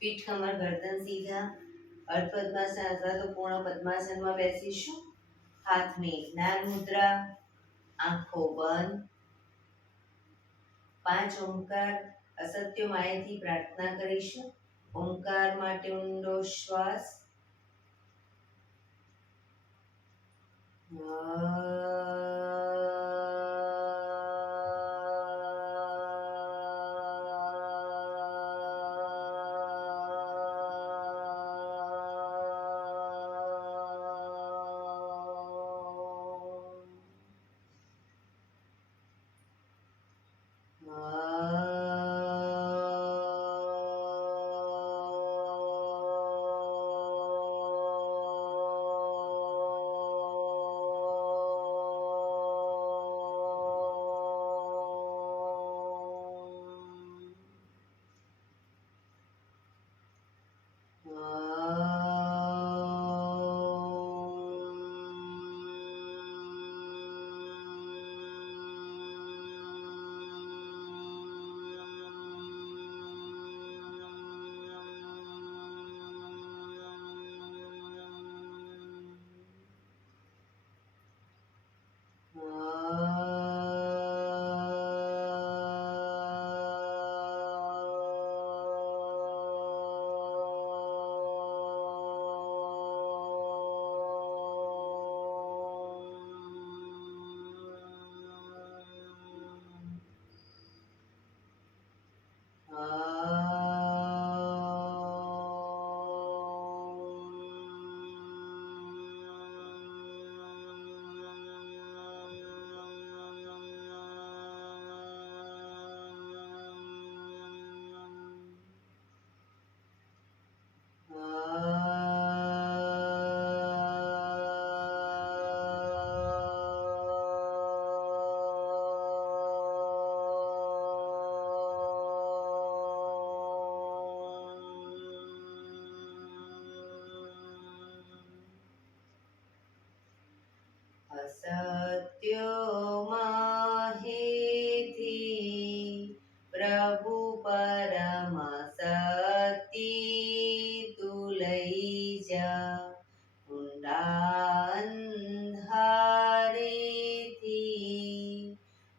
પીઠ કમર ગરદન સીધા. અર્ધ પદ્માસન અથવા તો પૂર્ણ પદ્માસનમાં બેસીશું. હાથની જ્ઞાન મુદ્રા, આંખો બંધ. 5 ઓમકાર અસત્ય માયાથી પ્રાર્થના કરીશું. ઓમકાર માટે ઊંડો શ્વાસ. સત્યમાહેથી પ્રભુ પરમ સતી તું લઈ જા. ઊંડા અંધારેથી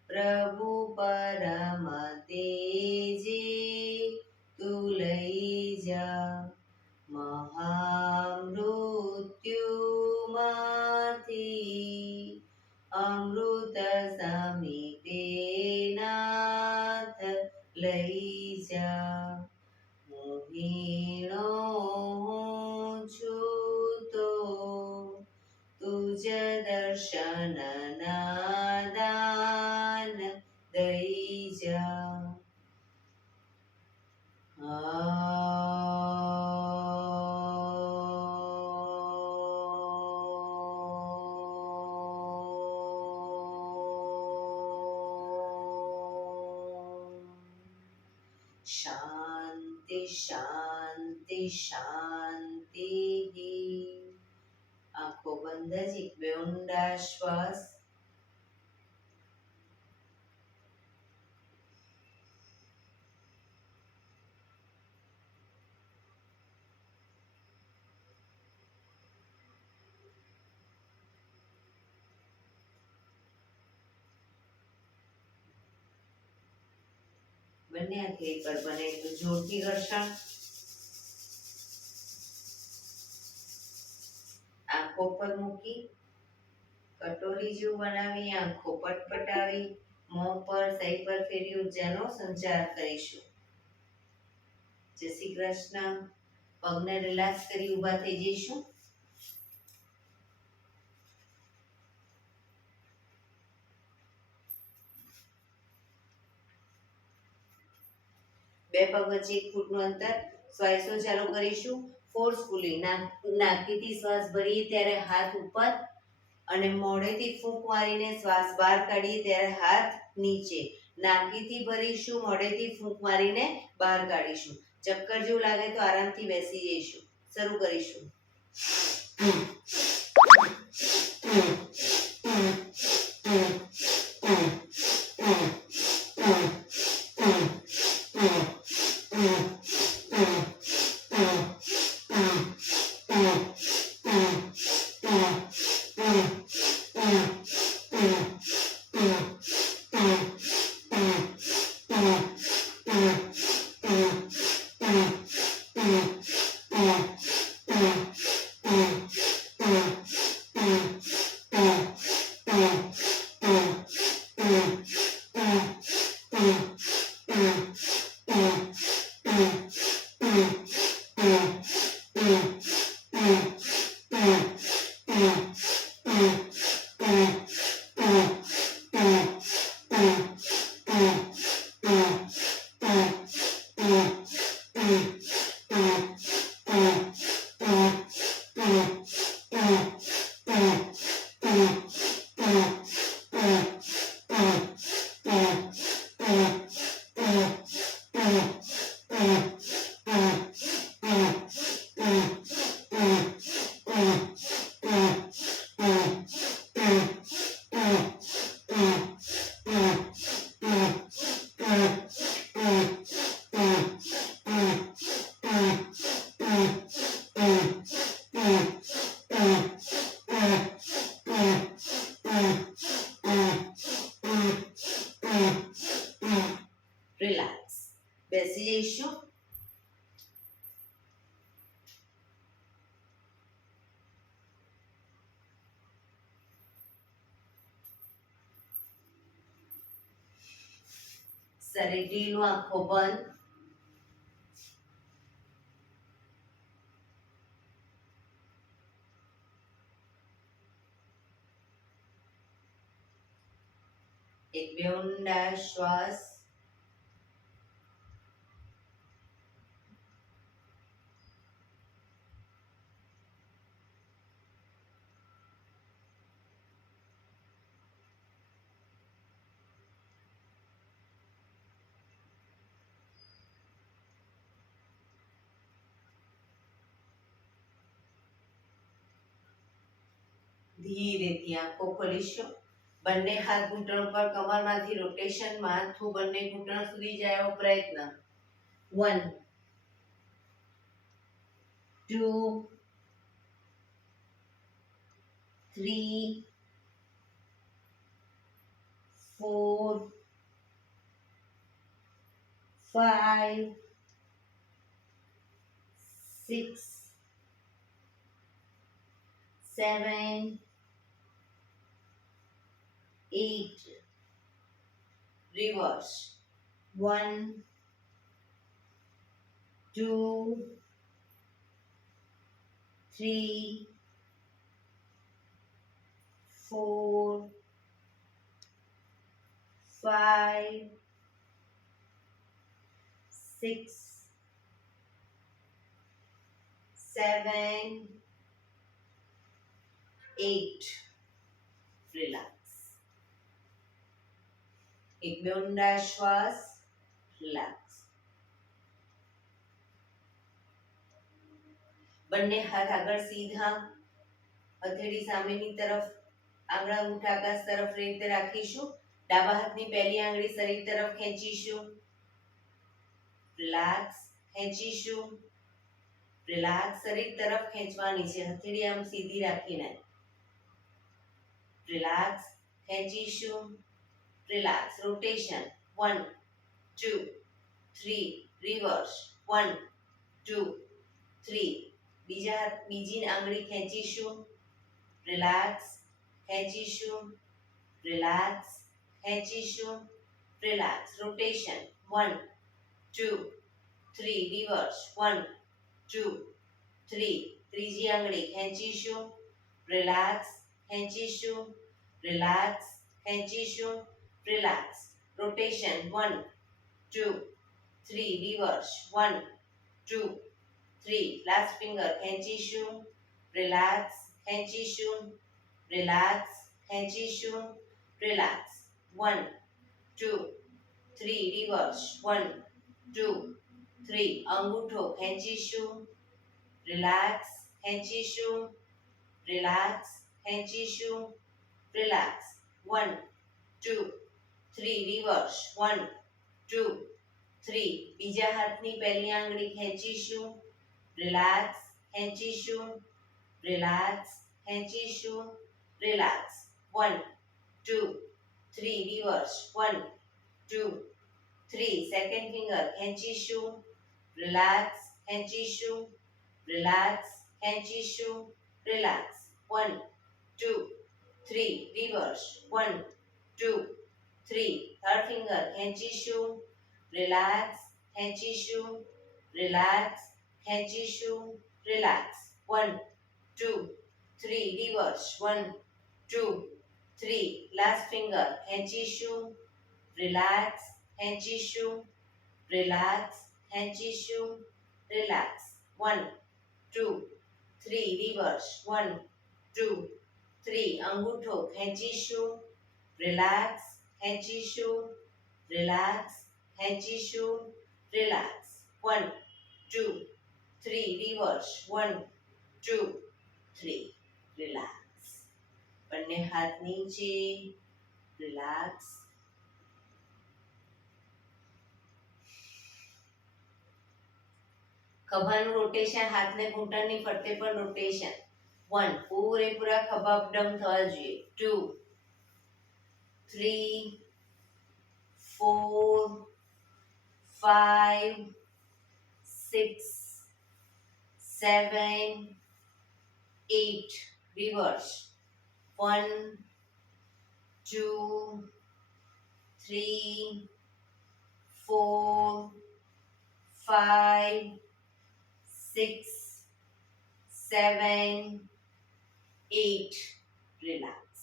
પ્રભુ પરમ તેજે તું લઈ જા. મહામૃત્યુમાંથી અમૃત સમીપે નાથ લઈ જા. મોહિણો હું છું તો તુજ દર્શન ના દાન દઈ જા. શાંતિ શાંતિ શાંતિ. આંખો બંધ જ એક બે ઊંડા શ્વાસ. બંને હાથે પર બને એટલું જોરથી ઘર્ષણ. આંખો પર મૂકી કટોરી જેવું બનાવી આંખો પટપટાવી મોં પર સહી પર ફેરી ઉર્જાનો સંચાર કરીશું. જય શ્રી કૃષ્ણ. પગને રિલેક્સ કરી ઊભા થઈ જઈશું. બે પગ વચ્ચે 1 ફૂટનું અંતર. શ્વાસો ચાલુ કરીશું. ફોર્સફુલી નાકીથી શ્વાસ ભરીએ ત્યારે હાથ ઉપર અને મોઢેથી ફૂંક મારીને શ્વાસ બહાર કાઢીએ ત્યારે હાથ નીચે. નાકીથી ભરીશું, મોઢેથી ફૂંક મારીને બહાર કાઢીશું. ચક્કર જેવું લાગે તો આરામથી બેસી જઈશું. શરૂ કરીશું. શરીર ઢીલું, આંખો બંધ. એક બે ઊંડા શ્વાસ. ધીરેથી આંખો ખોલીશું. બંને હાથ ઘૂંટણ પર, કમરમાંથી રોટેશન, માથું બંને ઘૂંટણ સુધી જાય એવો પ્રયત્ન. 1 2 3 4 5 6 7 8. Reverse. 1 2 3 4 5 6 7 8. Relax. એક બે ઊંડા શ્વાસ. રિલેક્સ. બંને હાથ આગળ સીધા, હથેળી સામેની તરફ, આંગળા અંગૂઠા આકાશ તરફ રીતે રાખીશું. ડાબા હાથની પહેલી આંગળી શરીર તરફ ખેંચીશું. રિલેક્સ. ખેંચીશું. રિલેક્સ. શરીર તરફ ખેંચવાની છે, હથેળી આમ સીધી રાખીને. રિલેક્સ. ખેંચીશું. રિલેક્સ. રોટેશન. 1 2 3. રિવર્સ. 1 2 3. બીજી આંગળી ખેંચીશું. રિલેક્સ. ખેંચીશું. રિલેક્સ. ખેંચીશું. રિલેક્સ. રોટેશન. 1 2 3. રિવર્સ. 1 2 3. ત્રીજી આંગળી ખેંચીશું. રિલેક્સ. ખેંચીશું. રિલેક્સ. ખેંચીશું. Relax. Rotation. 1 2 3. Reverse. 1 2 3. Last finger ખેંચીશું. રિલેક્સ. ખેંચીશું. રિલેક્સ. ખેંચીશું. રિલેક્સ. 1 2 3. રિવર્સ. 1 2 3. અંગૂઠો ખેંચીશું. રિલેક્સ. ખેંચીશું. રિલેક્સ. ખેંચીશું. રિલેક્સ. 1 2 3. રિવર્સ. 1 2 3. બીજા હાથની પહેલી આંગળી ખેંચીશું. રિલેક્સ. ખેંચીશું. રિલેક્સ. ખેંચીશું. રિલેક્સ. 1 2 3. રિવર્સ. 1 2 3. સેકન્ડ ફિંગર ખેંચીશું. રિલેક્સ. ખેંચીશું. રિલેક્સ. ખેંચીશું. રિલેક્સ. 1 2 3. રિવર્સ. 1 2 3. થર્ડ ફિંગર ખેંચીશું. રિલેક્સ. ખેંચીશું. રિલેક્સ. ખેંચીશું. રિલેક્સ. 1 2 3. રિવર્સ. 1 2 3. લાસ્ટ ફિંગર ખેંચીશું. રિલેક્સ. ખેંચીશું. રિલેક્સ. ખેંચીશું. રિલેક્સ. 1 2 3. રિવર્સ. 1 2 3. અંગૂઠો ખેંચીશું. રિલેક્સ. ખેંચીશું. રિલેક્સ. ખેંચીશું. રિલેક્સ. 1 2 3. રિવર્સ. 1 2 3. રિલેક્સ. બંને હાથ નીચે. રિલેક્સ. ખભાનું રોટેશન, હાથને ઘૂંટણની ફરતે પણ રોટેશન. 1 પૂરેપૂરા ખભા અપડાઉન થવા જોઈએ. 2 3 4 5 6 7 8. રિવર્સ. 1 2 3 4 5 6 7 8 રિલેક્સ.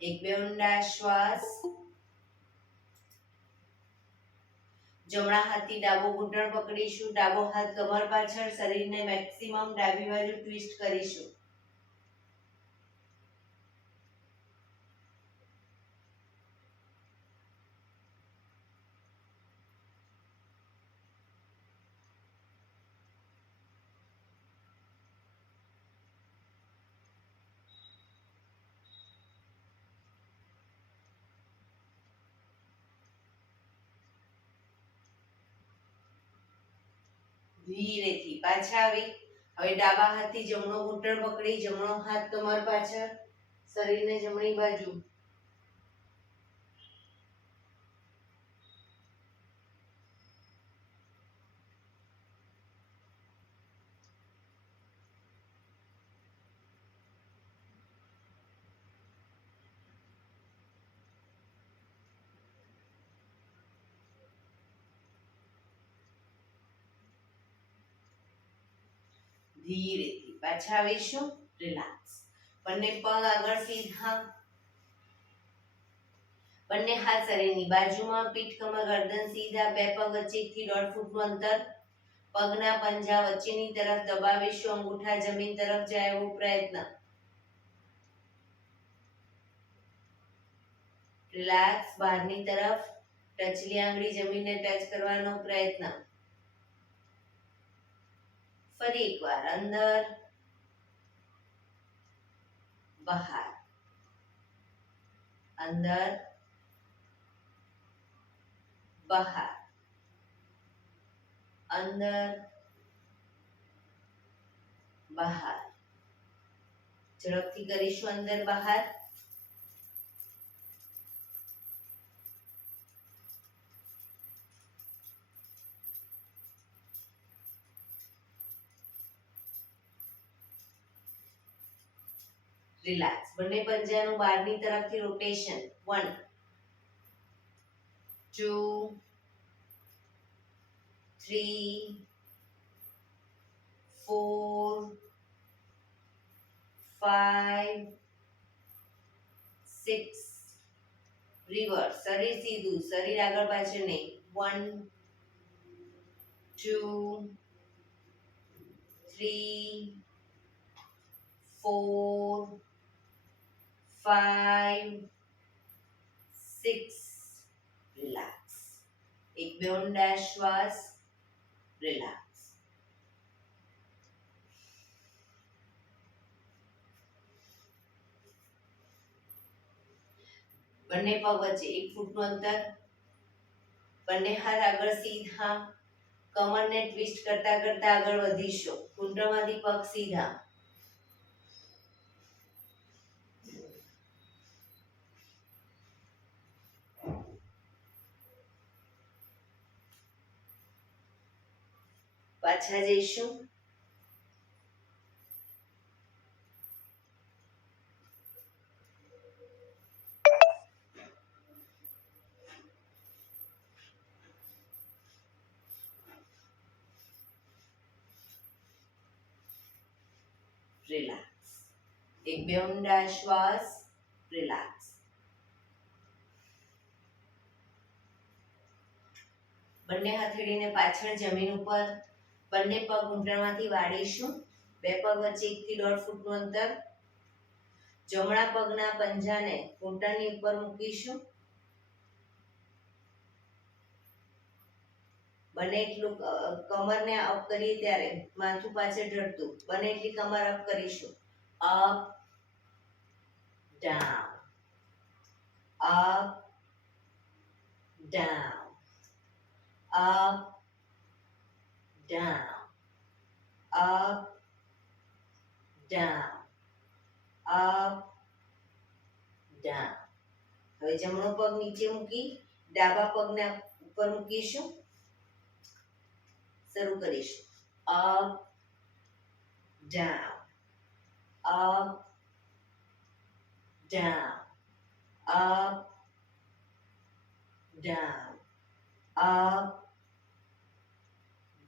એક બે ઊંડા શ્વાસ. જમણા હાથથી ડાબો ઘૂંટણ પકડીશું, ડાબો હાથ કમર પાછળ, શરીરને મેક્સિમમ ડાબી બાજુ ટ્વિસ્ટ કરીશું. ધીરેથી પાછા આવી. હવે ડાબા હાથથી જમણો ઘૂંટણ પકડી, જમણો હાથ કમર પાછળ, શરીરને જમણી બાજુ. ધીરેથી પાછા આવીશું. રિલેક્સ. બંને પગ આગળ સીધા, બંને હાથ શરીરની બાજુમાં, પીઠ કમર ગરદન સીધા, બે પગ વચ્ચે 1 થી 1.5 ફૂટનું અંતર. પગના પંજા વચ્ચેની તરફ દબાવીશું, અંગૂઠા જમીન તરફ જાય એવો પ્રયત્ન. રિલેક્સ. બહારની તરફ ટચલી આંગળી જમીનને ટચ કરવાનો પ્રયત્ન. ફરી એકવાર અંદર બહાર, અંદર બહાર, અંદર બહાર. ઝડપથી કરીશું અંદર બહાર. રિલેક્સ. બંને પંજાનું બહારની તરફથી રોટેશન. 1 2 3 4 5 6. રિવર્સ. શરીર સીધું, શરીર આગળ પાછળ નહીં. 1 2 3 4 5 6. રિલેક્સ. એક બે ઊંડા શ્વાસ. રિલેક્સ. બંને પગ વચ્ચે 1 ફૂટનું અંતર. બંને હાથ આગળ સીધા, કમરને ટ્વિસ્ટ કરતા કરતા આગળ વધીશું. ઘૂંટણમાંથી પગ સીધા. પાછા જઈશું. રિલેક્સ. એક બે ઊંડા શ્વાસ. રિલેક્સ. બંને હથેળીને પાછળ જમીન ઉપર, બંને પગ ઘૂંટણમાંથી વાળીશું. બે પગ વચ્ચે 1 થી 1.5 ફૂટનું અંતર. જમણા પગના પંજાને ઘૂંટણની ઉપર મૂકીશું. બને એટલું કમરને અપ કરીએ ત્યારે માથું પાછળ ઢળતું, બને એટલી કમર અપ કરીશું. Up down, up down, up down, up down, up down. હવે જમણો પગ નીચે મૂકી ડાબા પગને ઉપર મૂકીશું. શરૂ કરીશું. Up down, up down, up down, up,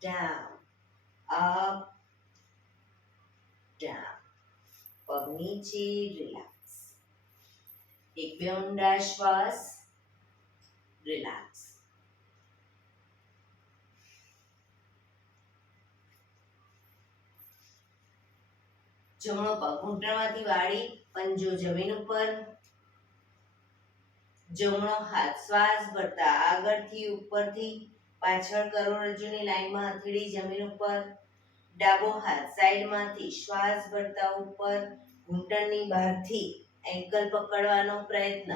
down, up, down. પગ નીચે, રિલેક્સ. એક બે ઊંડા શ્વાસ, રિલેક્સ. જમણો પગ ઘૂંટણમાંથી વાળી, પંજો જમીન ઉપર. જમણો હાથ શ્વાસ ભરતા આગળથી ઉપરથી પાછળ કરોડરજ્જુની લાઈનમાં હથેળી જમીન ઉપર. ડાબો હાથ સાઈડમાંથી શ્વાસ ભરતા ઉપર, ઘૂંટણની બહારથી એન્કલ પકડવાનો પ્રયત્ન.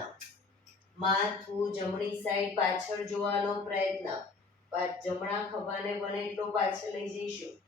માથું જમણી સાઈડ પાછળ જોવાનો પ્રયત્ન. જમણા ખભાને બને એટલો પાછળ લઈ જઈશું.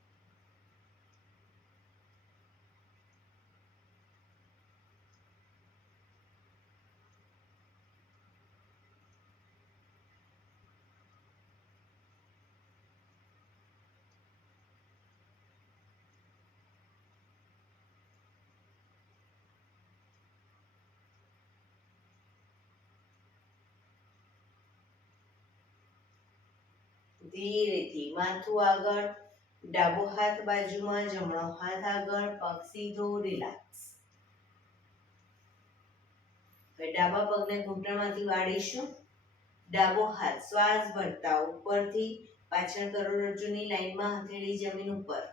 ધીરેથી માથું આગળ, ડાબો હાથ બાજુમાં, જમણો હાથ આગળ, પગ સીધો, રિલેક્સ. હવે ડાબા પગને ઘૂંટણમાંથી વાળીશું. ડાબો હાથ શ્વાસ ભરતા ઉપરથી પાછળ કરોડરજ્જુની લાઈનમાં હથેળી જમીન ઉપર.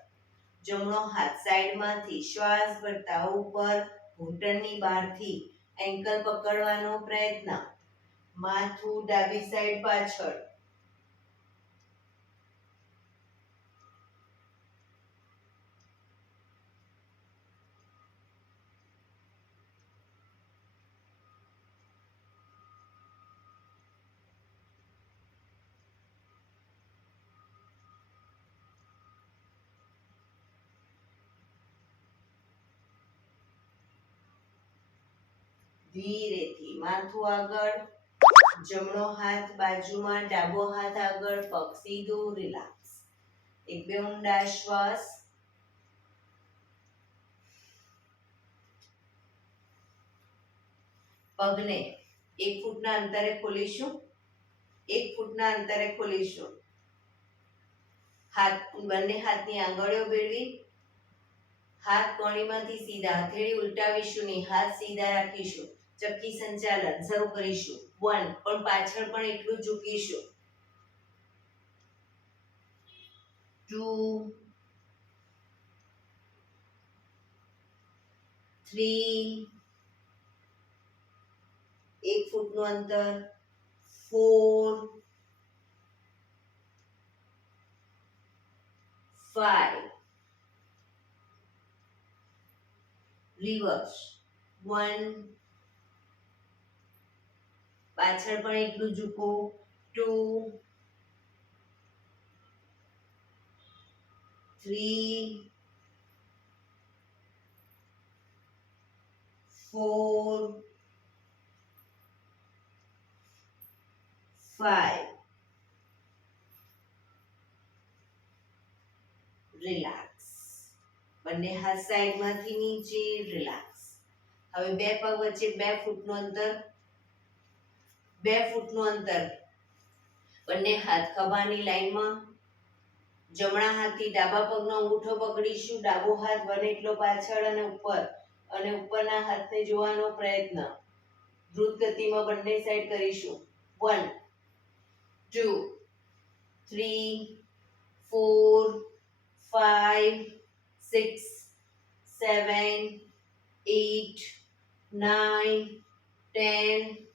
જમણો હાથ સાઈડમાંથી શ્વાસ ભરતા ઉપર, ઘૂંટણની બહારથી એન્કલ પકડવાનો પ્રયત્ન. માથું ડાબી સાઈડ પાછળ. ધીરેથી માથું આગળ, જમણો હાથ બાજુમાં, ડાબો હાથ આગળ, પગ સીધો, રિલેક્સ. એક બે ઊંડા શ્વાસ. પગને 1 ફૂટના અંતરે ખોલીશું. 1 ફૂટના અંતરે ખોલીશું. બંને હાથની આંગળીઓ ભેળવી, હાથ કોણીમાંથી સીધા, હથેળી ઉલટાવીશું નહીં, હાથ સીધા રાખીશું. ચક્કી સંચાલન શરૂ કરીશું. 1, પણ પાછળ પણ એટલું જ ઝૂકીશું. 2, 3, 1 ફૂટનું અંતર. 4, 5, રિવર્સ. 1, પાછળ પણ એટલું ઝૂકો. 2, 3, 4, 5. રિલેક્સ. બંને હાથ સાઈડમાંથી નીચે, રિલેક્સ. હવે બે પગ વચ્ચે 2 ફૂટનું અંતર. 2 ફૂટનું અંતર. બંને હાથ ખભાની લાઈનમાં. જમણા હાથથી ડાબા પગનો અંગૂઠો પકડીશું. ડાબો હાથ બને એટલો પાછળ અને ઉપર, અને ઉપરના હાથને જોવાનો પ્રયત્ન. દ્રુત ગતિમાં બંને સાઈડ કરીશું. 1, 2, 3, 4, 5, 6, 7, 8, 9, 10,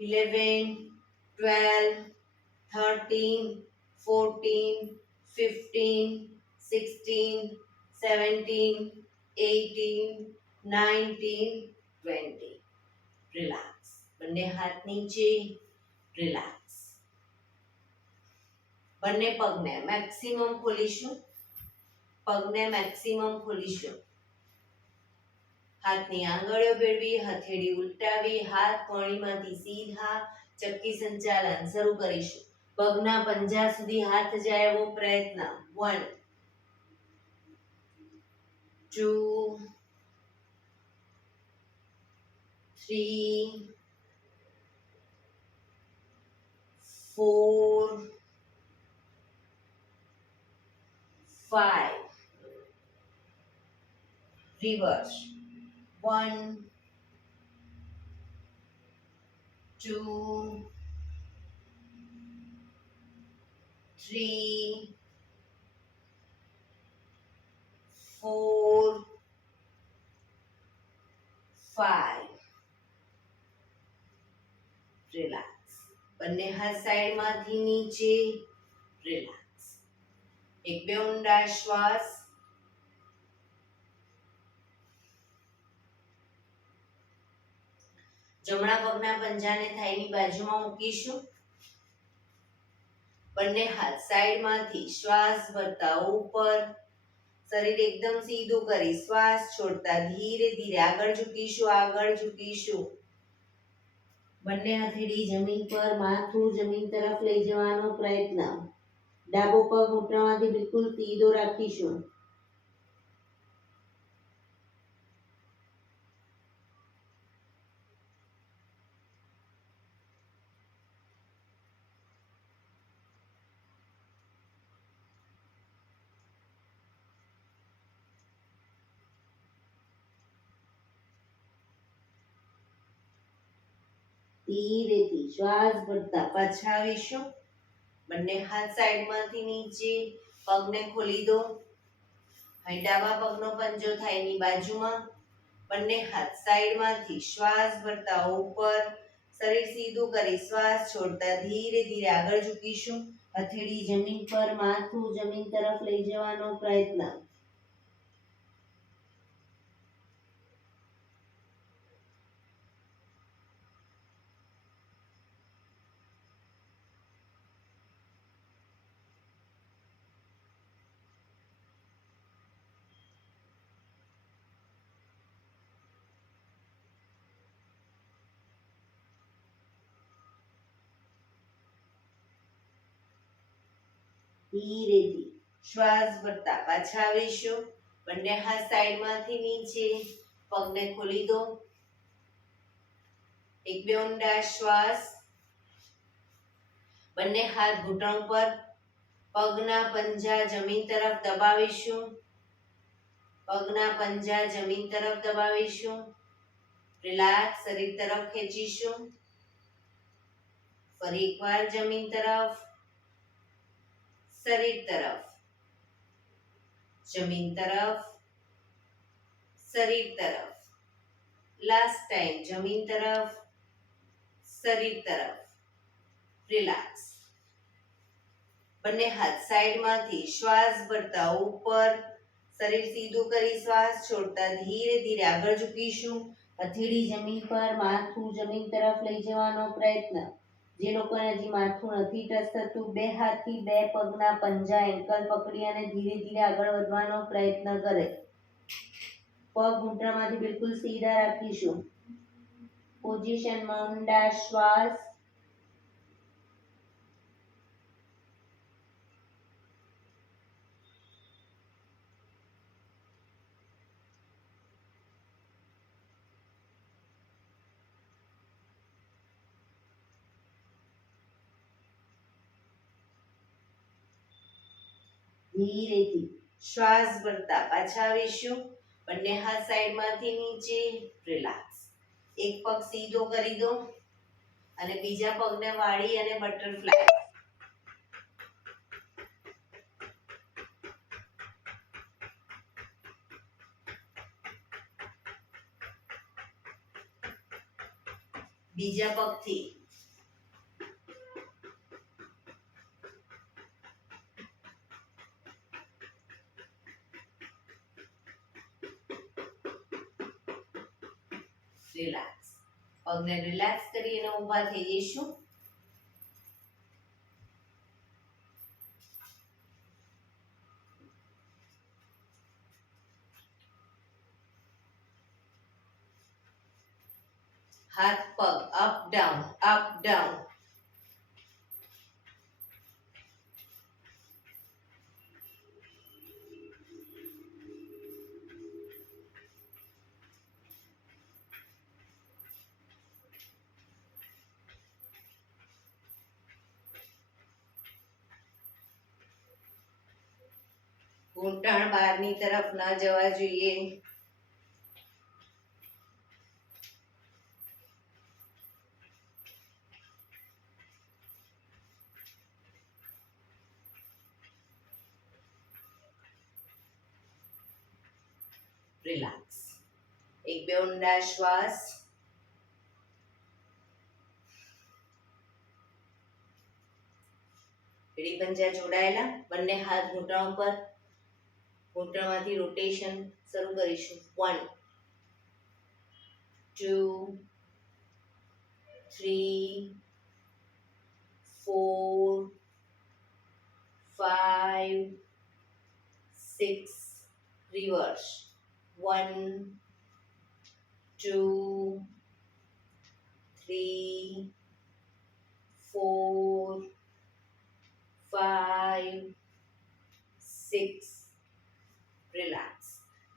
11, 12, 13, 14, 15, 16, 17, 18, 19, 20. રિલેક્સ. બંને હાથ નીચે, રિલેક્સ. બંને પગને મેક્સિમમ ખોલીશું. પગને મેક્સિમમ ખોલીશું. હાથની આંગળીઓ ભેળવી, હથેળી ઉલટાવી, હાથ કોણીમાંથી સીધા, ચક્કી સંચાલન શરૂ કરીશું. પગના પંજા સુધી હાથ જાય એવો પ્રયત્ન. 1, 2, 3, 4, 5 reverse 1 2 3 4 5 રિલેક્સ બંને હાથ સાઈડમાંથી નીચે રિલેક્સ એક બે ઊંડા શ્વાસ જમણા પગના પંજાને થાઈની બાજુમાં મૂકીશું બંને હાથ સાઈડમાંથી શ્વાસ ભરતા ઉપર શરીર એકદમ સીધું કરી શ્વાસ છોડતા ધીરે ધીરે આગળ ઝૂકીશું બંને હથેળી જમીન પર માથું જમીન તરફ લઈ જવાનો પ્રયત્ન ડાબો પગ ઘૂંટણમાંથી બિલકુલ સીધો રાખીશું ધીરેથી શ્વાસ ભરતા પાછા આવીશું બંને હાથ સાઈડમાંથી નીચે પગને ખોલી દો હવે ડાબા પગનો પંજો થાઈની બાજુમાં બંને હાથ સાઈડમાંથી શ્વાસ ભરતા ઉપર શરીર સીધું કરી શ્વાસ છોડતા ધીરે ધીરે આગળ ઝૂકીશું હથેળી જમીન પર માથું જમીન તરફ લઈ જવાનો પ્રયત્ન ધીરેથી શ્વાસ ભરતા પાછા આવીશું બંને હાથ સાઈડમાંથી નીચે પગને ખોલી દો એક બે ઊંડા શ્વાસ બંને હાથ ઘૂંટણ પર પગના પંજા જમીન તરફ દબાવીશું રિલેક્સ શરીર તરફ ખેંચીશું ફરી એકવાર જમીન તરફ શરીર તરફ જમીન તરફ શરીર તરફ લાસ્ટ ટાઈમ જમીન તરફ શરીર તરફ રિલેક્સ બંને હાથ સાઈડમાંથી શ્વાસ ભરતા ઉપર શરીર સીધું કરી શ્વાસ છોડતા ધીરે ધીરે આગળ ઝૂકીશું હથેળી જમીન પર માથું જમીન તરફ લઈ જવાનો પ્રયત્ન જે લોકોને હજી માથું નથી ટચ થતું બે હાથથી બે પગના પંજા એન્કલ પકડી અને ધીરે ધીરે આગળ વધવાનો પ્રયત્ન કરે પગ ઘૂંટણમાંથી બિલકુલ સીધા રાખીશું પોઝિશનમાં ઊંડા શ્વાસ ધીરેથી શ્વાસ ભરતા પાછા આવીશું બંને હાથ સાઈડમાંથી નીચે રિલેક્સ એક પગ સીધો કરી દો અને બીજા પગને વાળી અને બટરફ્લાય બીજા પગથી રિલેક્સ પગને રિલેક્સ કરી અને ઊભા થઈ જઈશું હાથ પગ અપ ડાઉન ઘૂંટણ બહારની તરફ ન જવા જોઈએ. રિલેક્સ. એક બે ઊંડા શ્વાસ. એડી પંજા જોડાયેલા, બંને હાથ ઘૂંટણ પર, ઘૂંટણમાંથી રોટેશન શરૂ કરીશું. 1 2 3 4 5 6 રિવર્સ. 1 2 3 4 5 6 રિલેક્સ.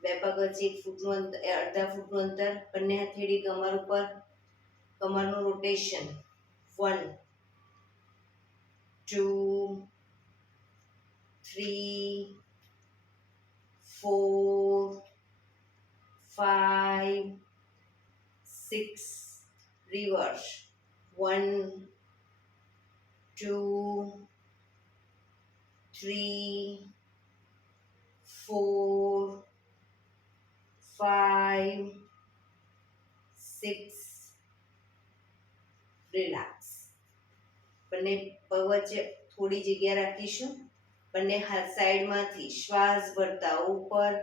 બે પગ વચ્ચે 1 ફૂટનું અંતર, અડધા ફૂટનું અંતર, બંને હથેળી કમર ઉપર, કમરનું રોટેશન. 1 2 3 4 5 6 રિવર્સ. 1 2 3 4 5 6 રિલેક્સ. બંને પગ વચ્ચે થોડી જગ્યા રાખીશું. બંને હાથ સાઈડમાંથી શ્વાસ ભરતા ઉપર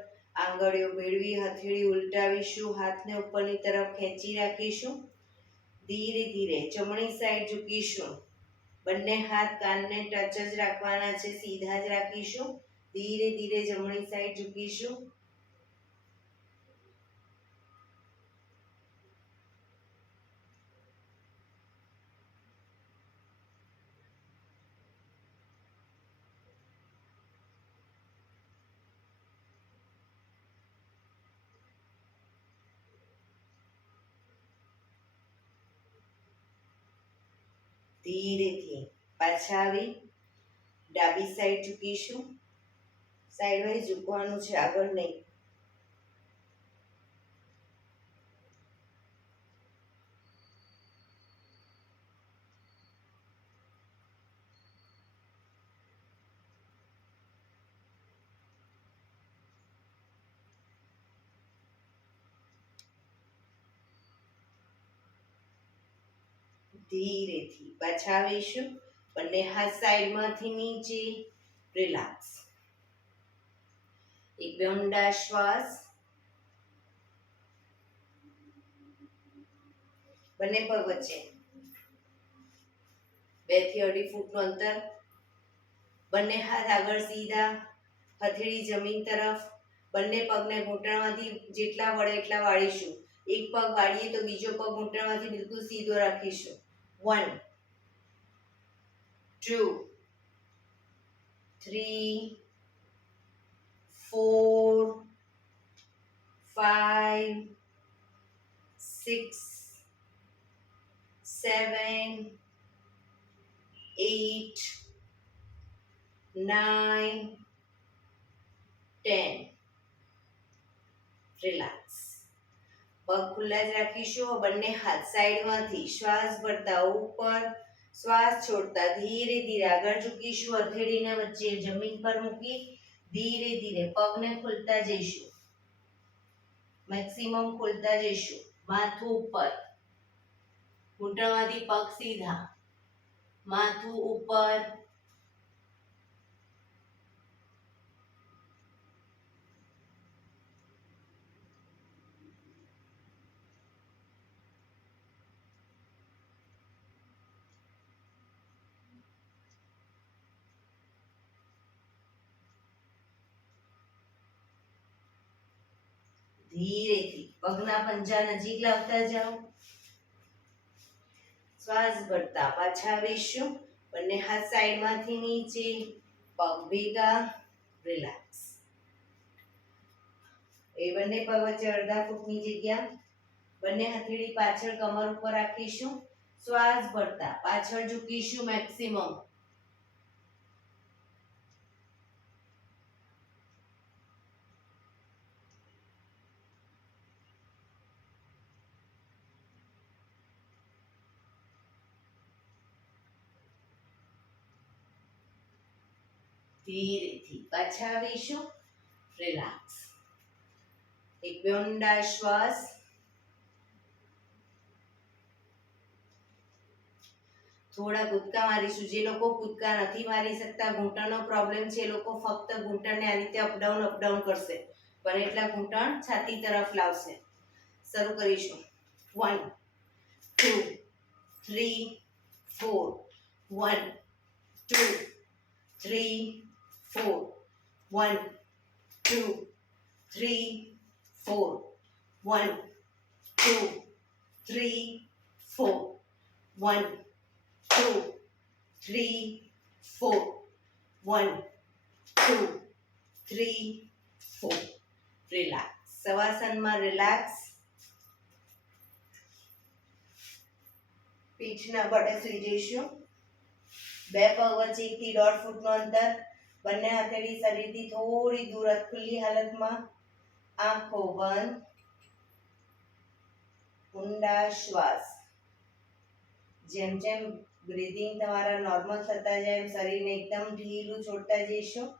આંગળીઓ મેળવી હથેળી ઉલટાવીશું. હાથને ઉપરની તરફ ખેંચી રાખીશું. ધીરે ધીરે જમણી સાઈડ ઝૂકીશું. બંને હાથ કાનને ટચ જ રાખવાના છે, સીધા જ રાખીશું. ધીરે ધીરે જમણી સાઈડ ઝૂકીશું. ધીરેથી પાછા આવી ડાબી સાઈડ ઝૂકીશું. સાઈડ વાઇઝ ઝૂકવાનું છે, આગળ નહીં. ધીરેથી પાછા આવીશું. બંને હાથ સાઈડમાંથી નીચે. રિલેક્સ. એક બે ઊંડા શ્વાસ. બંને પગ વચ્ચે 2 થી 2.5 ફૂટનું અંતર. બંને હાથ આગળ સીધા, હથેળી જમીન તરફ. બંને પગને ઘૂંટણમાંથી જેટલા વળે એટલા વાળીશું. એક પગ વાળીએ તો બીજો પગ ઘૂંટણમાંથી બિલકુલ સીધો રાખીશું. 1 2 3 4 5 6 7 8 9 10 રિલેક્સ. પગ ખુલ્લા જ રાખીશું. બંને હાથ સાઈડમાંથી શ્વાસ ભરતા ઉપર, શ્વાસ છોડતા ધીરે ધીરે આગળ ઝૂકીશું. હથેળીને વચ્ચે જમીન પર મૂકી ધીરે ધીરે પગને ખોલતા જઈશું. મેક્સિમમ ખોલતા જઈશું. માથું ઉપર, ઘૂંટણમાંથી પગ સીધા, માથું ઉપર. ધીરેથી પગના પંજા નજીક લાવતા જાઓ. શ્વાસ ભરતા પાછા આવીશું. બંને હાથ સાઈડમાંથી નીચે, પગ ભેગા. રિલેક્સ. એ બંને પગ વચ્ચે અડધા ફૂટની જગ્યા. બંને હથેળી પાછળ કમર ઉપર રાખીશું. શ્વાસ ભરતા પાછળ ઝૂકીશું મેક્સિમમ. 1 ધીરેથી પાછા આવીશું. રિલેક્સ. એક બે ઊંડા શ્વાસ. થોડા કૂદકા મારીશું. જે લોકો કૂદકા નથી મારી શકતા, ઘૂંટણનો પ્રોબ્લેમ છે, એ લોકો ફક્ત ઘૂંટણને આ રીતે અપડાઉન કરશે, પણ એટલા ઘૂંટણ છાતી તરફ લાવશે. શરૂ કરીશું. 1 2 3 4 1 2 3 4 1 2 3 4 1 2 3 4 1 2 3 4 1 2 3 4. રિલેક્સ. શવાસનમાં રિલેક્સ. પીઠના બળે સુઈ જઈશું. બે પગ વચ્ચે 1 થી 1.5 ફૂટનું અંતર. બંને હથેળી શરીરથી થોડી દૂર, ખુલ્લી હાલતમાં. આંખો બંધ. ઊંડા શ્વાસ. જેમ જેમ બ્રીધિંગ તમારા નોર્મલ થતા જાય એમ શરીરને એકદમ ઢીલું છોડતા જઈશું.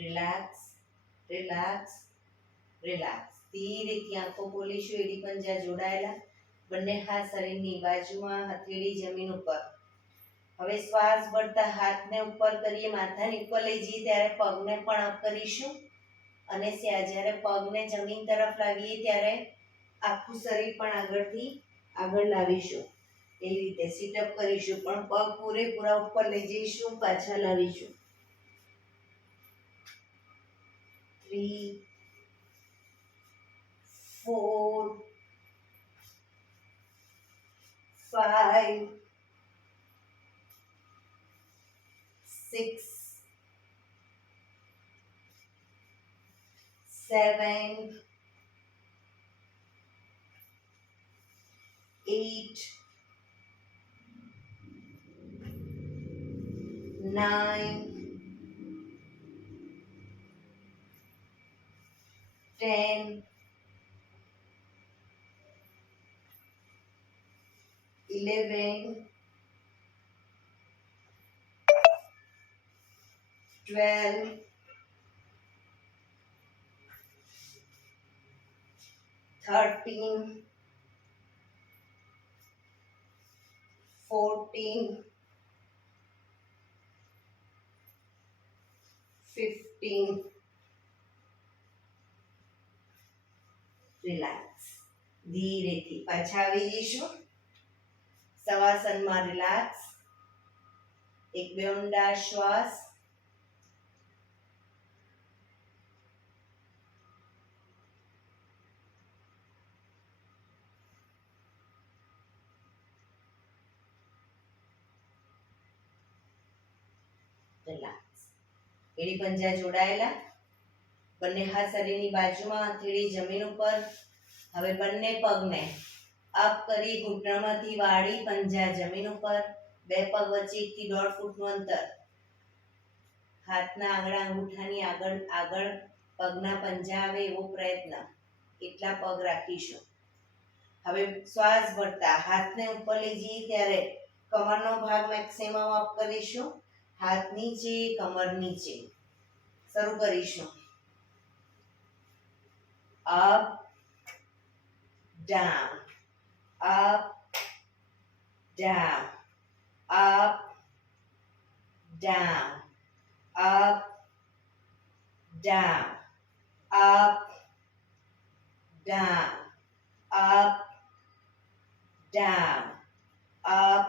રિલેક્સ. રિલેક્સ. રિલેક્સ. ધીરેથી આંખો ખોલીશું. એડી પંજા જોડાયેલા. બંને હાથ શરીરની બાજુમાં, હથેળી જમીન ઉપર. હવે શ્વાસ ભરતા હાથને ઉપર કરીએ, માથાની ઉપર લઈ જઈએ ત્યારે પગને પણ અપ કરીશું. અને જ્યારે પગને જમીન તરફ લાવીએ ત્યારે આખું શરીર પણ આગળથી આગળ લાવીશું. એ રીતે સીટઅપ કરીશું, પણ પગ પૂરેપૂરા ઉપર લઈ જઈશું, પાછા લાવીશું. 3 4 5 6 7 8 9 10 11 12 13 14 15. રિલેક્સ. ધીરેથી પાછા આવી જઈશું. શવાસનમાં રિલેક્સ. એક બે ઊંડા શ્વાસ. રિલેક્સ. એડી પંજા જોડાયેલા. બંને હાથ શરીરની બાજુમાં, હથેળી જમીન ઉપર. હવે બંને પગને અપ કરી ઘૂંટણમાંથી વાળી, પંજા જમીન ઉપર. બે પગ વચ્ચે 1 થી 1.5 ફૂટનું અંતર. હાથના આંગળા અંગૂઠાની આગળ પગના પંજા આવે એવો પ્રયત્ન. એટલા પગ રાખીશું. હવે શ્વાસ ભરતા હાથને ઉપર લઈ જઈએ ત્યારે કમરનો ભાગ મેક્સિમમ અપ કરીશું. હાથ નીચે, કમર નીચે. શરૂ કરીશું. Up, down, up, down, up, down, up, down, up, down, up, down, up,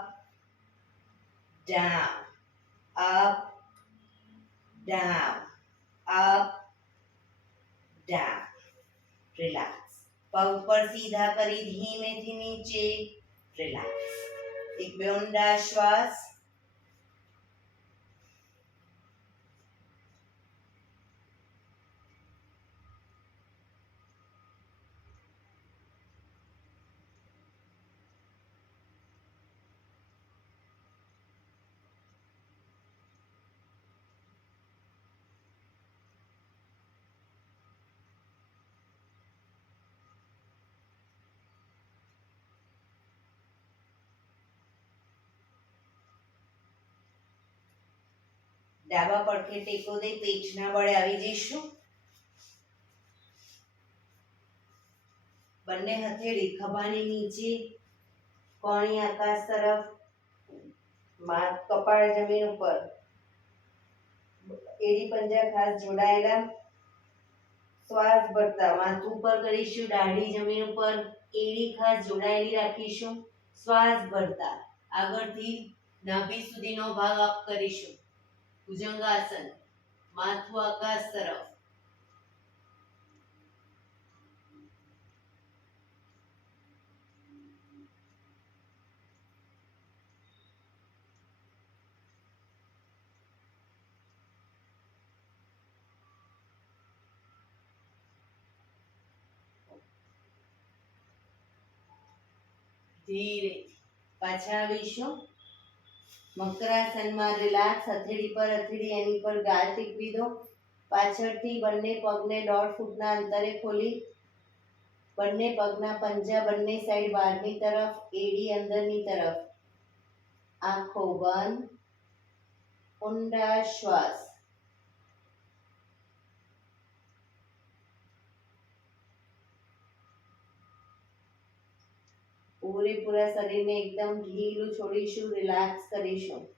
down, up, down, up, down. Relax. પગ પર સીધા કરી ધીમેથી નીચે. રિલેક્સ. એક બે ઊંડા શ્વાસ. ડાબા પડખે ટેકો દઈ પેટના બળે આવી જઈશું. બંને હથેળી ખભાની નીચે, કોણી આકાશ તરફ, કપાળ જમીન ઉપર. એડી પંજા ખાસ જોડાયેલા. શ્વાસ ભરતા માથું ઉપર કરીશું, દાઢી જમીન ઉપર, એડી ખાસ જોડાયેલી રાખીશું. શ્વાસ ભરતા આગળથી નાભી સુધીનો ભાગ અપ કરીશું. ભુજંગાસન. માથું આકાશ તરફ. ધીરે પાછા આવીશું. મકરાસનમાં રિલેક્સ. હથેળી પર હથેળી એની પર ગાલ ટેકવી દો. પાછળથી બંને પગને 1.5 ફૂટના અંતરે ખોલી બંને પગના પંજા બંને સાઈડ બહારની તરફ, એડી અંદરની તરફ. આંખો બંધ. ઊંડા શ્વાસ. પૂરેપૂરા શરીરને એકદમ ઢીલું છોડીશું, રિલેક્સ કરીશું.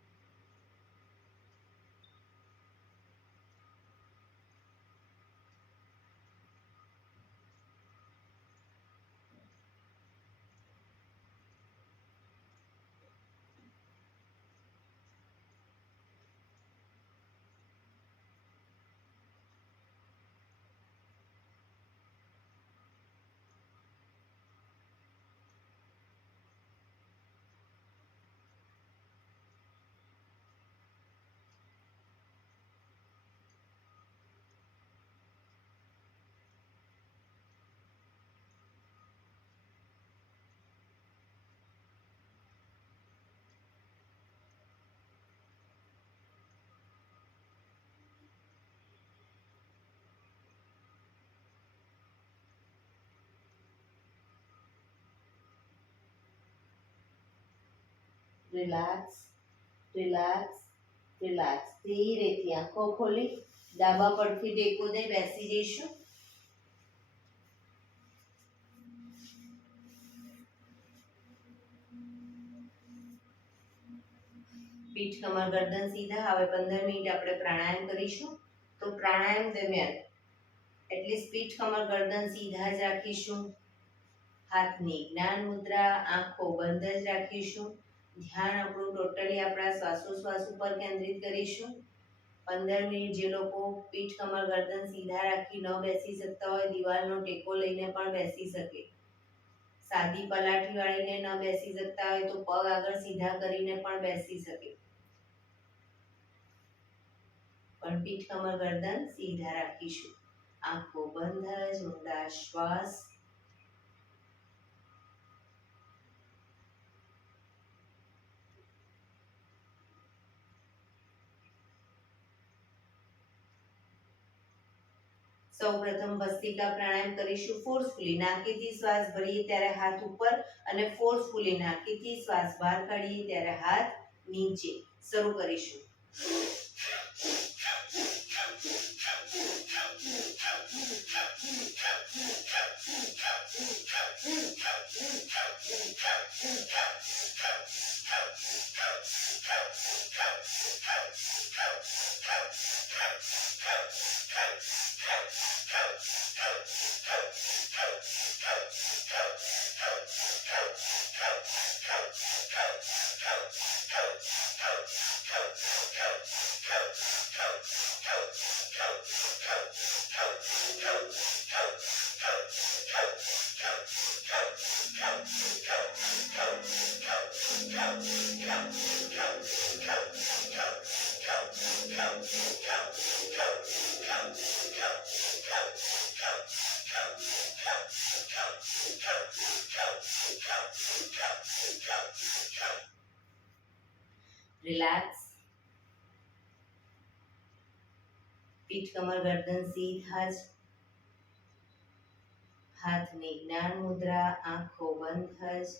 Relax, relax, relax. ધીરેથી આંખો ખોલી ડાબા પડથી ટેકો દે બેસી જઈશું. પીઠ કમર ગરદન સીધા. હવે 15 મિનિટ આપણે પ્રાણાયામ કરીશું. તો પ્રાણાયામ દરમિયાન એટલીસ્ટ પીઠ કમર ગરદન સીધા જ રાખીશું. હાથની જ્ઞાન મુદ્રા, આંખો બંધ જ રાખીશું. ધ્યાન આપણું ટોટલી આપણા શ્વાસોશ્વાસ ઉપર કેન્દ્રિત કરીશું. 15 મિનિટ જે લોકો પીઠ કમર ગરદન સીધા રાખી ન બેસી શકતા હોય, દિવાલનો ટેકો લઈને પણ બેસી શકે. સાદી પલાઠી વાળીને ન બેસી શકતા હોય તો પગ આગળ સીધા કરીને પણ બેસી શકે. પણ પીઠ કમર ગરદન સીધા રાખીશું. આંખો બંધ જ. ઊંડા શ્વાસ. સૌપ્રથમ ભસ્ત્રિકા પ્રાણાયામ કરીશું ફોર્સફુલી નાકેથી શ્વાસ ભરીએ ત્યારે હાથ ઉપર અને ફોર્સફુલી નાકેથી શ્વાસ બહાર કાઢીએ ત્યારે હાથ નીચે શરૂ કરીશું. રિલેક્સ. પીઠ કમર ગરદન સીધા જ. હાથની જ્ઞાન મુદ્રા, આંખો બંધ જ.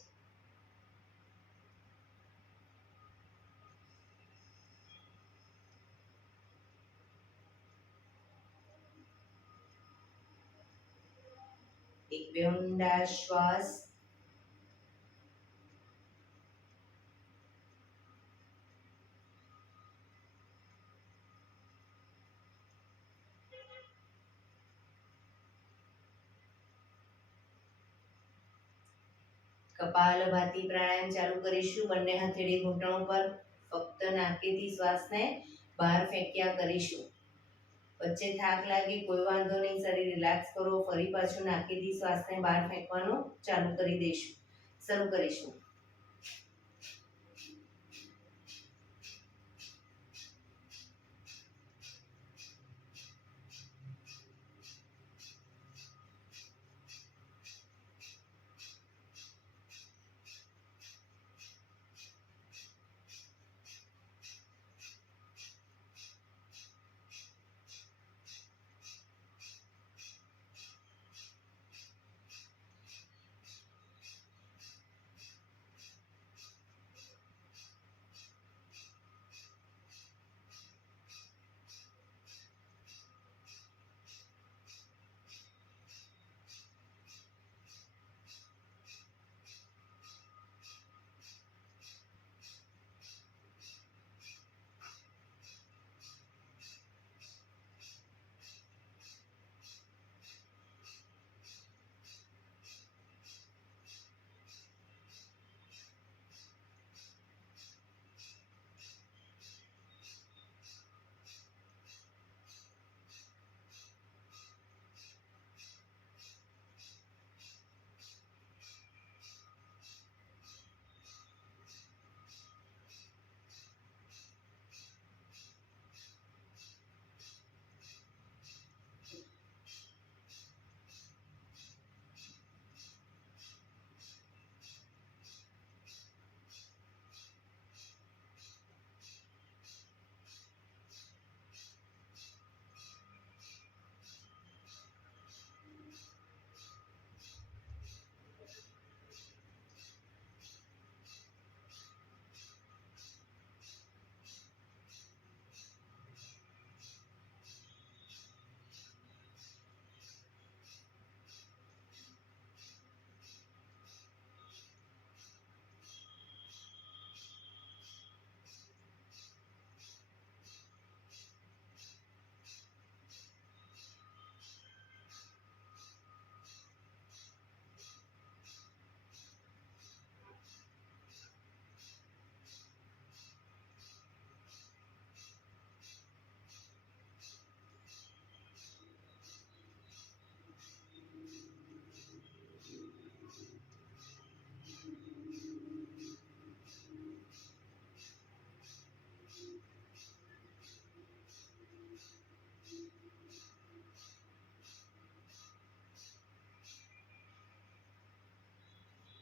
એક બે ઊંડા શ્વાસ. કપાલભાતી પ્રાણાયામ ચાલુ કરીશું. બંને હથેળી ઘૂંટણ પર. ફક્ત નાકેથી શ્વાસને બહાર ફેંક્યા કરીશું. વચ્ચે થાક લાગે કોઈ વાંધો નહીં, શરીર રિલેક્સ કરો. ફરી પાછું નાકેથી શ્વાસને બહાર ફેંકવાનું ચાલુ કરી દઈશું. શરૂ કરીશું.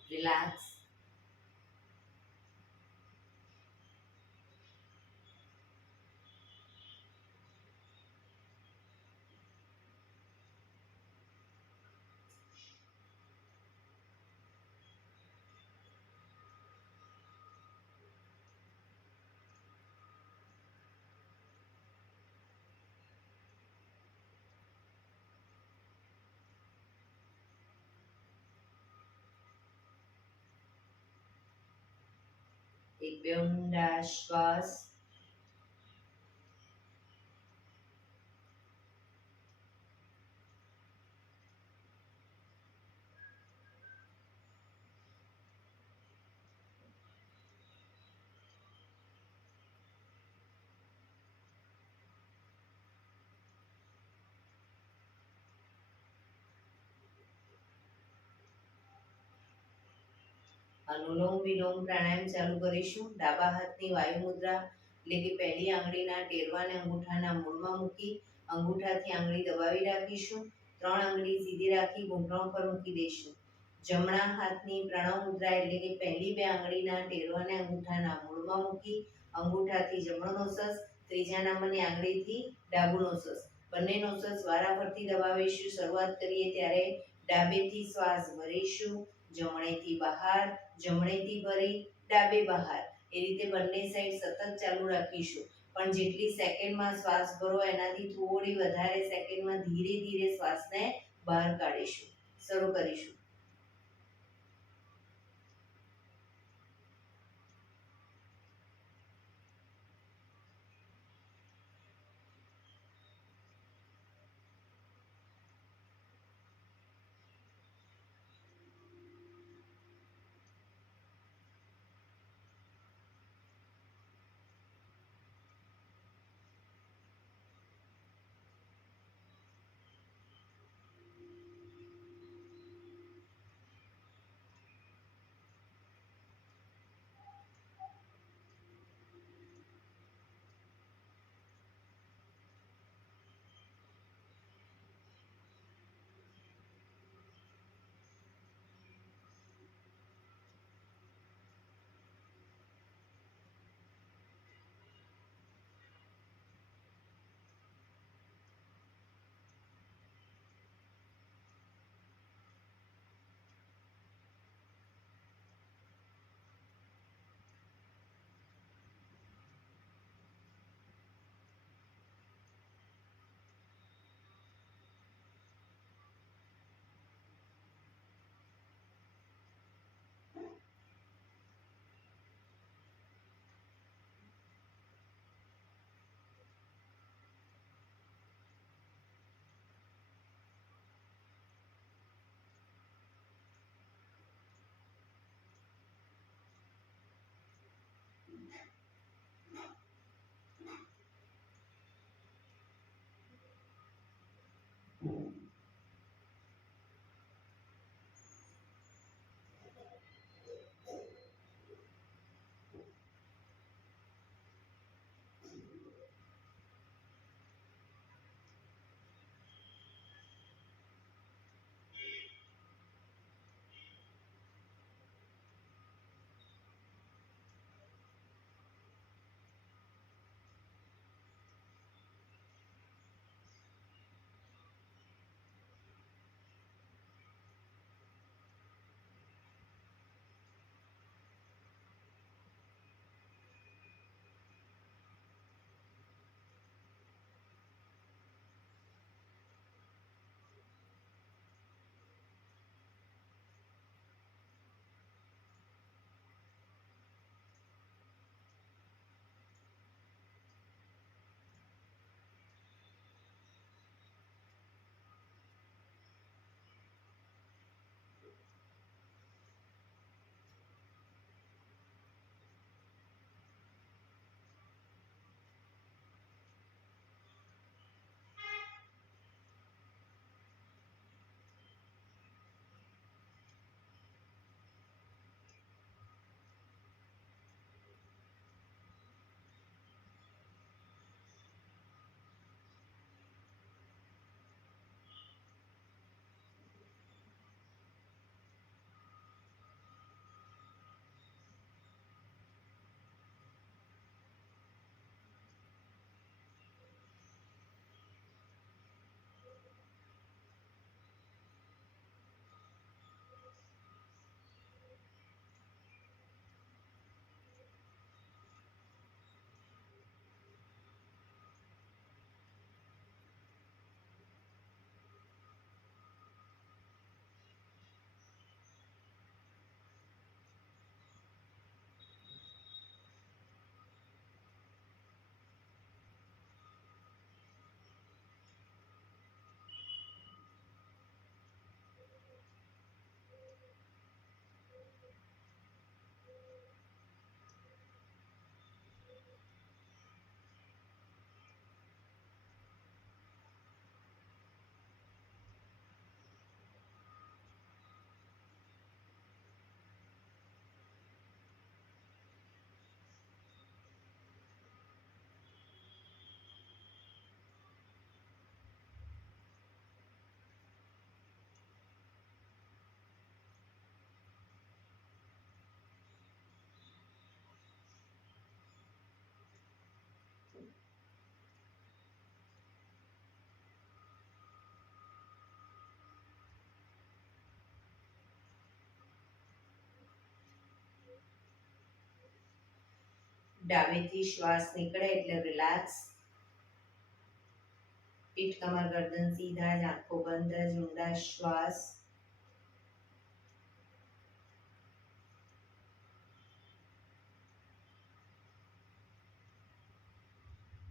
રિલેક્સ. એક બે ઊંડા શ્વાસ. અનુલોમ વિલોમ પ્રાણાયામ ચાલુ કરીશું. ડાબા હાથની વાયુ મુદ્રા એટલે કે પહેલી આંગળીના ટેરવાને અંગૂઠાના મૂળમાં મૂકી અંગૂઠાથી આંગળી દબાવી રાખીશું. 3 આંગળી સીધી રાખી ઘૂંટણ પર મૂકી દઈશું. જમણા હાથની પ્રણવ મુદ્રા એટલે કે પહેલી 2 આંગળીના ટેરવાને અંગૂઠાના મૂળમાં મૂકી અંગૂઠાથી જમણો નોસસ, ત્રીજા નંબરની આંગળીથી ડાબુ નોસસ, બંને નોસસ વારાફરતી દબાવીશું. શરૂઆત કરીએ ત્યારે ડાબેથી શ્વાસ ભરીશું, જમણેથી બહાર, જમણેથી ભરી ડાબે બહાર. એ રીતે બંને સાઈડ સતત ચાલુ રાખીશું. પણ જેટલી સેકન્ડમાં શ્વાસ ભરો એનાથી થોડી વધારે સેકન્ડમાં ધીરે ધીરે શ્વાસને બહાર કાઢીશું. શરૂ કરીશું. ડાબેથી શ્વાસ નીકળે એટલે રિલેક્સ. પીઠ કમર ગરદન સીધા જ, આંખો બંધ જ, ઊંડા શ્વાસ.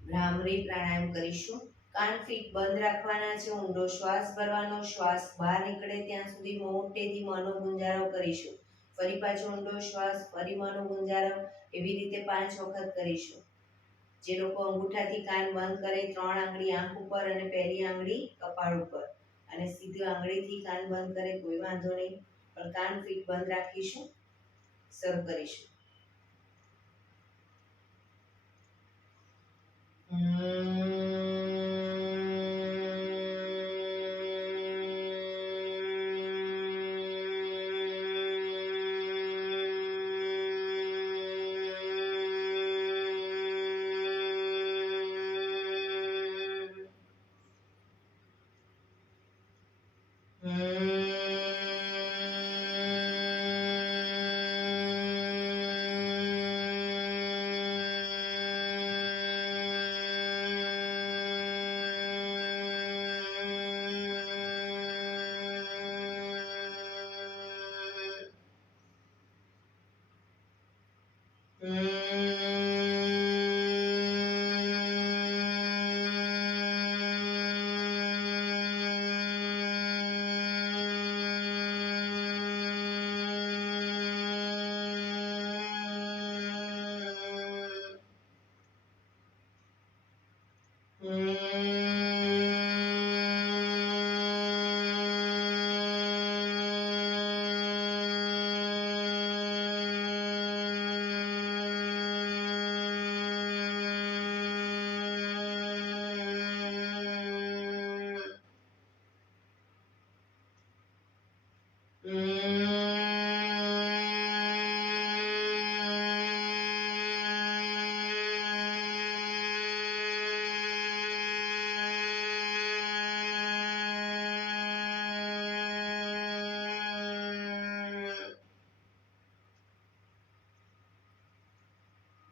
ભ્રામરી પ્રાણાયામ કરીશું. કાન ફીટ બંધ રાખવાના છે, ઊંડો શ્વાસ ભરવાનો, શ્વાસ બહાર નીકળે ત્યાં સુધી મોટેથી મોંનો ગુંજારો કરીશું. ફરી પાછો ઊંડો શ્વાસ, ફરી મોંનો ગુંજારો, એવી રીતે 5 વખત કરીશું. જે લોકો અંગૂઠાથી કાન બંધ કરે, 3 આંગળી આંખ ઉપર અને પહેલી આંગળી કપાળ ઉપર, અને સીધી આંગળીથી કાન બંધ કરે કોઈ વાંધો નહીં, પણ કાન ફીટ બંધ રાખીશું. શરૂ કરીશું.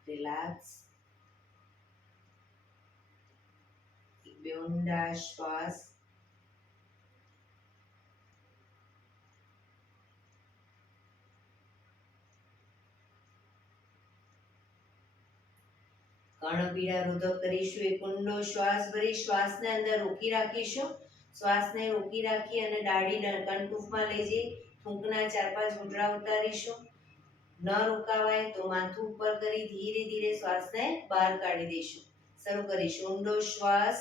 રિલેક્સ. બે ઊંડા શ્વાસ. કર્ણપીડા રોધક કરીશું. એક ઊંડો શ્વાસ ભરી શ્વાસને અંદર રોકી રાખીશું. શ્વાસને રોકી રાખી અને દાઢી કંઠૂફમાં લઈ જઈ થૂંકના 4-5 ઘૂંટડા ઉતારીશું. ન રોકાવાય તો માથું ઉપર કરી ધીરે ધીરે શ્વાસને બહાર કાઢી દઈશું. શરૂ કરીશું. ઊંડો શ્વાસ.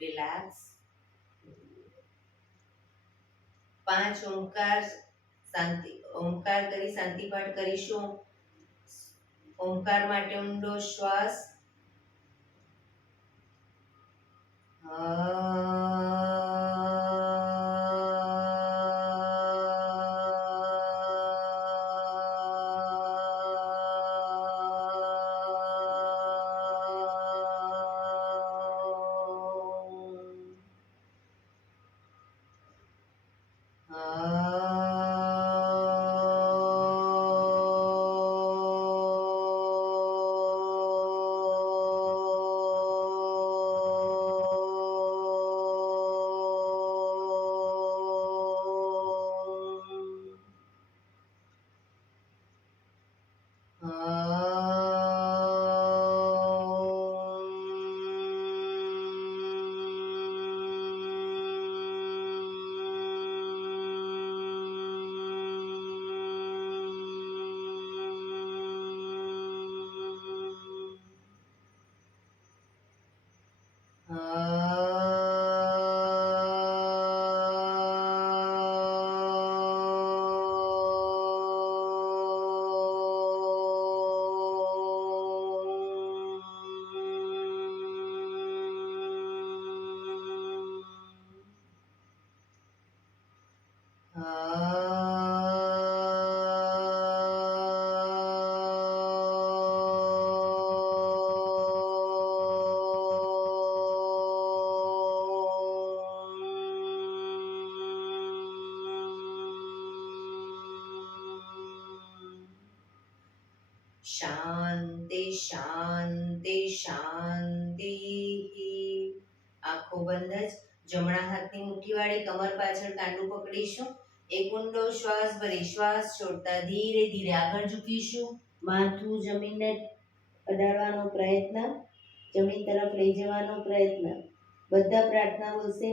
રિલેક્સ. 5 ઓમકાર શાંતિ ઓમકાર કરી શાંતિ પાઠ કરીશું. ઓમકાર માટે ઊંડો શ્વાસ. શાંતિ શાંતિ શાંતિ. આંખો બંધ જ જમણા હાથની મુઠ્ઠી વાળી કમર પાછળ કાંડું પકડીશું. એક ઊંડો શ્વાસ ભરી શ્વાસ છોડતા ધીરે ધીરે આગળ ઝૂકીશું. માથું જમીનને અડાડવાનો પ્રયત્ન, જમીન તરફ લઈ જવાનો પ્રયત્ન. બધા પ્રાર્થના બોલશે.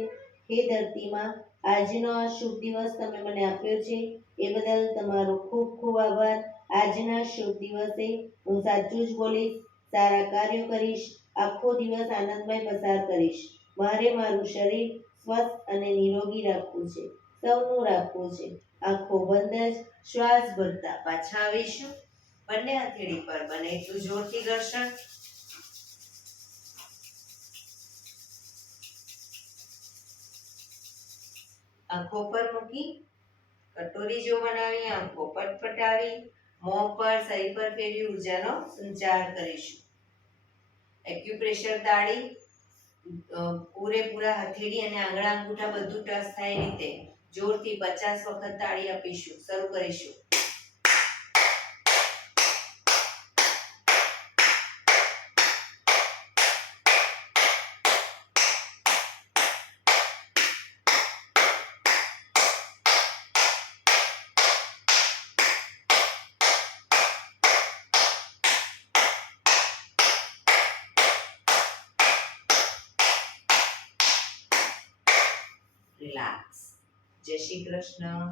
હે ધરતીમાં, આજનો આ શુભ દિવસ તમે મને આપ્યો છે એ બદલ તમારો ખૂબ ખૂબ આભાર. આજના શુભ દિવસે હું સાચું જ બોલીશ, સારા કાર્યો કરીશ, આખો દિવસ આનંદમય પસાર કરીશ. મારે મારું શરીર સ્વસ્થ અને નિરોગી રાખવું છે, સૌનું રાખવું છે. આંખો બંધ જ શ્વાસ ભરતા પાછા આવીશું. બંને હથેળી પર બને એટલું જોરથી ઘર્ષણ. આંખો પર મૂકી કટોરી જો બનાવી આંખો પટપટાવી મોં પર શરીર પર ફેરવી ઉર્જાનો સંચાર કરીશું. એક્યુપ્રેશર તાળી પૂરેપૂરા હથેળી અને આંગળા અંગૂઠા બધું ટચ થાય રીતે જોરથી 50 વખત તાળી આપીશું. શરૂ કરીશું. રિલેક્સ. જય શ્રી કૃષ્ણ.